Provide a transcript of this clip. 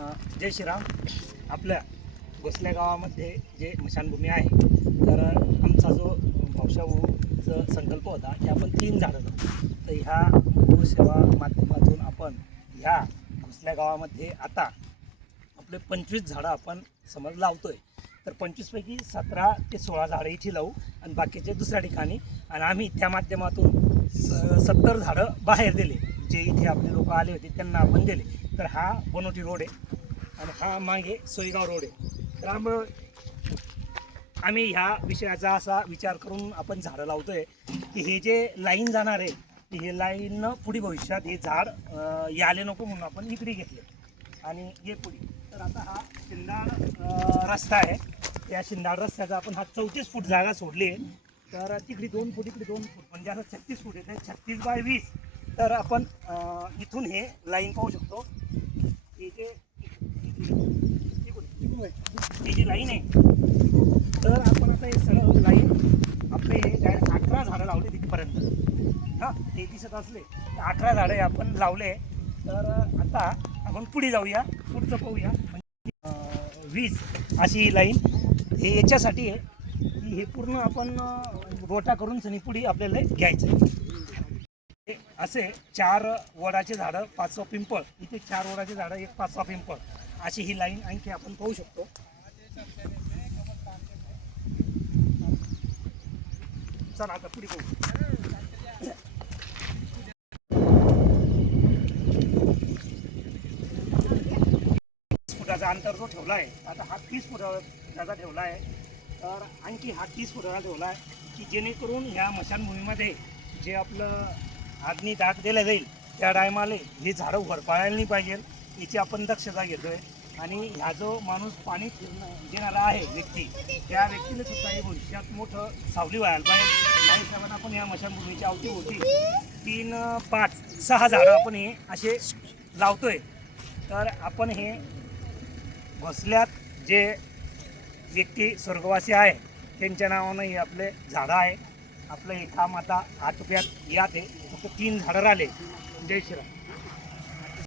जय श्रीराम. आपल्या घोसल्या गावामध्ये जे स्मशानभूमी आहे, तर आमचा जो भाऊचा संकल्प होता की आपण 3 झाडं लावू. तर ह्या गोसेवा माध्यमातून आपण ह्या घोसल्या गावामध्ये आता आपले 25 झाडं आपण समज लावतोय. तर 25 पैकी 17 ते 16 झाडं इथे लावू आणि बाकीचे दुसऱ्या ठिकाणी. आणि आम्ही त्या माध्यमातून 70 झाडं बाहेर दिले, जे इथे आपले लोक आले होते त्यांना आपण दिले. तर हा बनोटी रोड आहे आणि हा मागे सोयगाव रोड आहे. तर आम्ही ह्या विषयाचा असा विचार करून आपण झाडं लावतोय की हे जे लाईन जाणार आहे, की हे लाईन पुढे भविष्यात हे झाड याले नको म्हणून आपण इकडे घेतले आणि ये पुढे. तर आता हा शिंदाड रस्ता आहे. या शिंदाड रस्त्याचा आपण हा 34 फूट जागा सोडली आहे. तर तिकडे 2 फूट, इकडे 2 फूट, म्हणजे असं 36 फूट येते. 36 बाय 20. तर आपण इथून हे लाईन पाहू शकतो. ही जी लाईन आहे, तर आपण आता हे सरळ लाईन आपले डायरेक्ट 18 झाडं लावले तिथपर्यंत. हां, ते दिसत असले 18 झाडं आपण लावले. तर आता आपण पुढे जाऊया, पुढचं पाहूया. म्हणजे 20 अशी ही लाईन हे याच्यासाठी आहे की हे पूर्ण आपण गोटा करून सनी पुढे आपल्याला घ्यायचं आहे. असे 4 वडाचे झाडं, 5 पिंपळ, इथे 4 वडाचे झाडं, 1 5 पिंपळ, अशी ही लाईन आणखी आपण पाहू शकतो. चला आता पुढे पाहू. फुटाचा अंतर जो ठेवला आहे, आता हा 30 फुटाचा ठेवला आहे. तर आणखी हा 30 फुटाचा ठेवला आहे की जेणेकरून ह्या स्मशानभूमीमध्ये जे आपलं अग्नी दाट दिलं जाईल त्या टायमाला हे झाडं वरपाळायला नाही पाहिजे, याची आपण दक्षता घेतोय. आणि ह्या जो माणूस पाणी देणारा आहे व्यक्ती, त्या व्यक्तीला सुद्धा हे भविष्यात मोठं सावली व्हायला पाहिजे. या हिशोबाने आपण या स्मशानभूमीची अवधी होती 3, 5, 6 झाडं आपण हे असे लावतोय. तर आपण हे घोसल्यात जे व्यक्ती स्वर्गवासी आहे त्यांच्या नावानं हे आपले झाडं आहे. आपलं हे काम आता आटोक्यात यात आहे. फक्त 3 झाडं राहिले. जय श्रीराम.